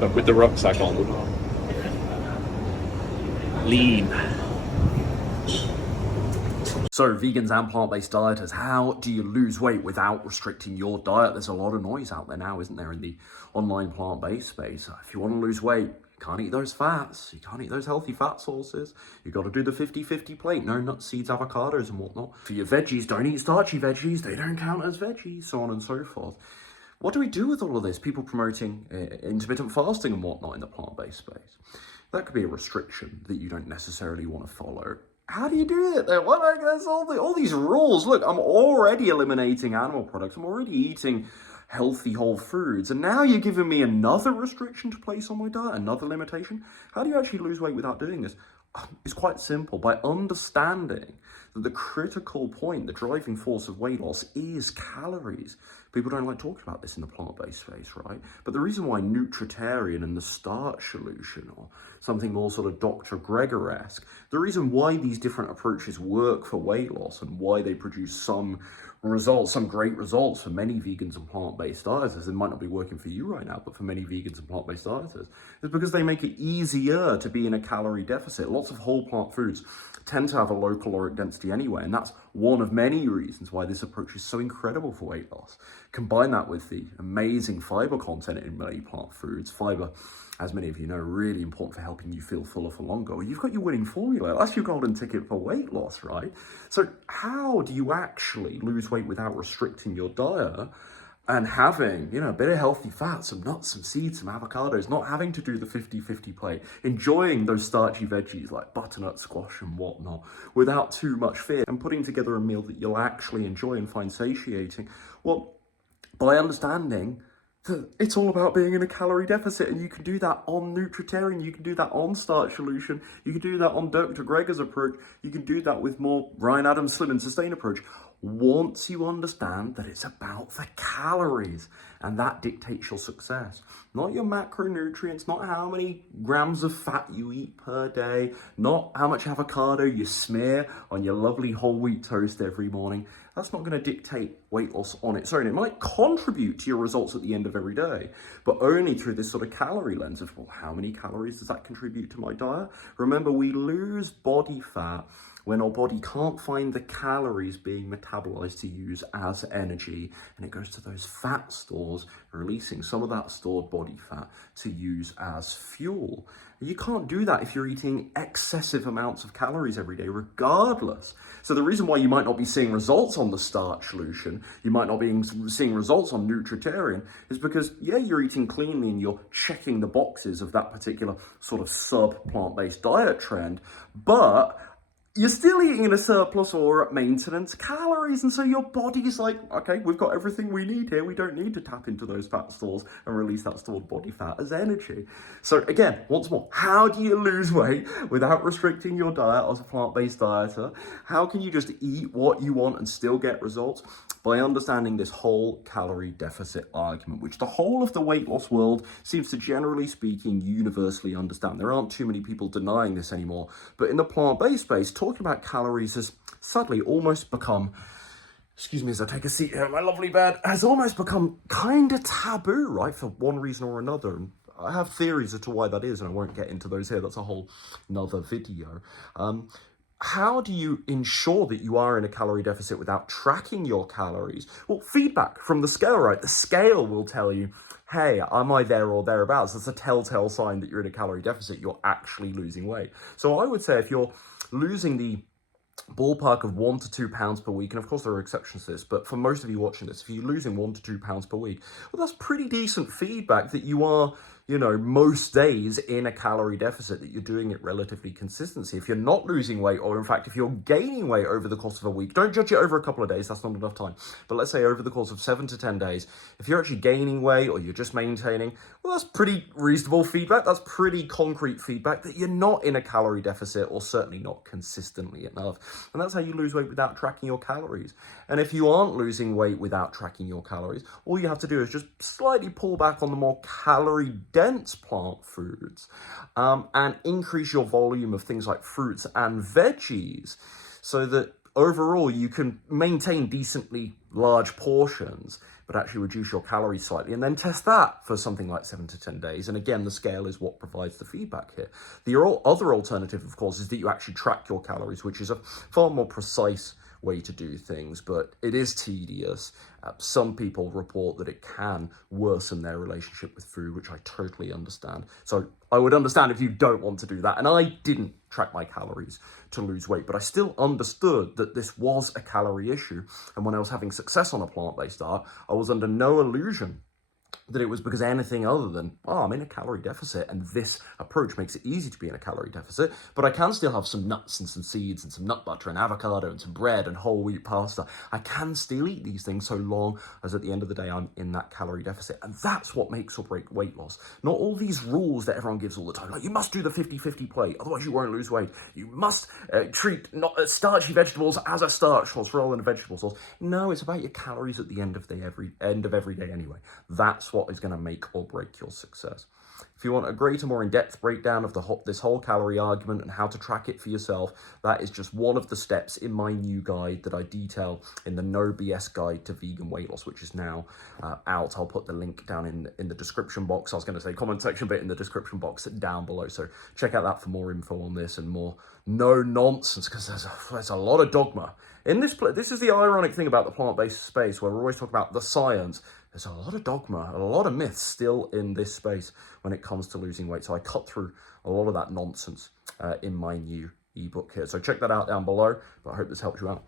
but with the rucksack on. Lean. So, vegans and plant-based dieters, how do you lose weight without restricting your diet? There's a lot of noise out there now, isn't there, in the online plant-based space? If you want to lose weight, you can't eat those fats. You can't eat those healthy fat sources. You've got to do the 50-50 plate. No nuts, seeds, avocados, and whatnot. For your veggies, don't eat starchy veggies. They don't count as veggies, so on and so forth. What do we do with all of this? People promoting intermittent fasting and whatnot in the plant-based space. That could be a restriction that you don't necessarily want to follow. How do you do it then? Well, there's all these rules. Look, I'm already eliminating animal products. I'm already eating healthy whole foods. And now you're giving me another restriction to place on my diet, another limitation. How do you actually lose weight without doing this? It's quite simple. By understanding that the critical point, the driving force of weight loss is calories. People don't like talking about this in the plant-based space, right? But the reason why nutritarian and the starch solution, or something more sort of Dr. Greger-esque, the reason why these different approaches work for weight loss and why they produce some results, some great results for many vegans and plant-based dieters, it might not be working for you right now, but for many vegans and plant-based dieters, is because they make it easier to be in a calorie deficit. Lots of whole plant foods tend to have a low caloric density anyway, and that's one of many reasons why this approach is so incredible for weight loss. Combine that with the amazing fiber content in many plant foods. Fiber, as many of you know, really important for helping you feel fuller for longer. Well, you've got your winning formula. That's your golden ticket for weight loss, right? So how do you actually lose weight without restricting your diet and having, a bit of healthy fat, some nuts, some seeds, some avocados, not having to do the 50-50 plate, enjoying those starchy veggies like butternut squash and whatnot without too much fear, and putting together a meal that you'll actually enjoy and find satiating? Well, by understanding that it's all about being in a calorie deficit, and you can do that on nutritarian, you can do that on starch solution, you can do that on Dr. Greger's approach, you can do that with more Ryan Adams Slim and Sustain approach. Once you understand that it's about the calories, and that dictates your success. Not your macronutrients, not how many grams of fat you eat per day, not how much avocado you smear on your lovely whole wheat toast every morning. That's not going to dictate weight loss on its own. It might contribute to your results at the end of every day, but only through this sort of calorie lens of, well, how many calories does that contribute to my diet? Remember, we lose body fat when our body can't find the calories being metabolized to use as energy, and it goes to those fat stores, releasing some of that stored body fat to use as fuel. You can't do that if you're eating excessive amounts of calories every day, regardless. So the reason why you might not be seeing results on the starch solution, you might not be seeing results on nutritarian, is because, yeah, you're eating cleanly and you're checking the boxes of that particular sort of sub-plant-based diet trend, but you're still eating in a surplus or at maintenance calories, and so your body's like, okay, we've got everything we need here. We don't need to tap into those fat stores and release that stored body fat as energy. So again, once more, how do you lose weight without restricting your diet as a plant-based dieter? How can you just eat what you want and still get results? By understanding this whole calorie deficit argument, which the whole of the weight loss world seems to, generally speaking, universally understand. There aren't too many people denying this anymore, but in the plant-based space, talking about calories has sadly almost become, excuse me as I take a seat here in my lovely bed, has almost become kind of taboo, right, for one reason or another. And I have theories as to why that is, and I won't get into those here. That's a whole nother video. How do you ensure that you are in a calorie deficit without tracking your calories? Well, feedback from the scale, right? The scale will tell you, hey, am I there or thereabouts? That's a telltale sign that you're in a calorie deficit. You're actually losing weight. So I would say if you're losing the ballpark of 1 to 2 pounds per week, and of course there are exceptions to this, but for most of you watching this, if you're losing 1 to 2 pounds per week, well, that's pretty decent feedback that you are, most days in a calorie deficit, that you're doing it relatively consistently. If you're not losing weight, or in fact, if you're gaining weight over the course of a week, don't judge it over a couple of days, that's not enough time. But let's say over the course of 7 to 10 days, if you're actually gaining weight or you're just maintaining, well, that's pretty reasonable feedback. That's pretty concrete feedback that you're not in a calorie deficit, or certainly not consistently enough. And that's how you lose weight without tracking your calories. And if you aren't losing weight without tracking your calories, all you have to do is just slightly pull back on the more calorie dense plant foods and increase your volume of things like fruits and veggies, so that overall, you can maintain decently large portions, but actually reduce your calories slightly, and then test that for something like 7 to 10 days. And again, the scale is what provides the feedback here. The other alternative, of course, is that you actually track your calories, which is a far more precise way to do things, but it is tedious. Some people report that it can worsen their relationship with food, which I totally understand. So I would understand if you don't want to do that. And I didn't track my calories to lose weight, but I still understood that this was a calorie issue. And when I was having success on a plant-based diet, I was under no illusion that it was because anything other than, oh, I'm in a calorie deficit, and this approach makes it easy to be in a calorie deficit, but I can still have some nuts and some seeds and some nut butter and avocado and some bread and whole wheat pasta. I can still eat these things so long as at the end of the day, I'm in that calorie deficit. And that's what makes or break weight loss. Not all these rules that everyone gives all the time, like you must do the 50-50 plate, otherwise you won't lose weight. You must treat starchy vegetables as a starch source rather than a vegetable source. No, it's about your calories at the end of every day anyway. That's what is going to make or break your success. If you want a greater, more in-depth breakdown of this whole calorie argument and how to track it for yourself, that is just one of the steps in my new guide that I detail in the No BS Guide to Vegan Weight Loss, which is now out. I'll put the link down in the description box. I was going to say comment section, but in the description box down below. So check out that for more info on this and more no nonsense, because there's a lot of dogma. This is the ironic thing about the plant-based space, where we're always talking about the science. There's a lot of dogma, a lot of myths still in this space when it comes to losing weight. So I cut through a lot of that nonsense in my new ebook here. So check that out down below, but I hope this helps you out.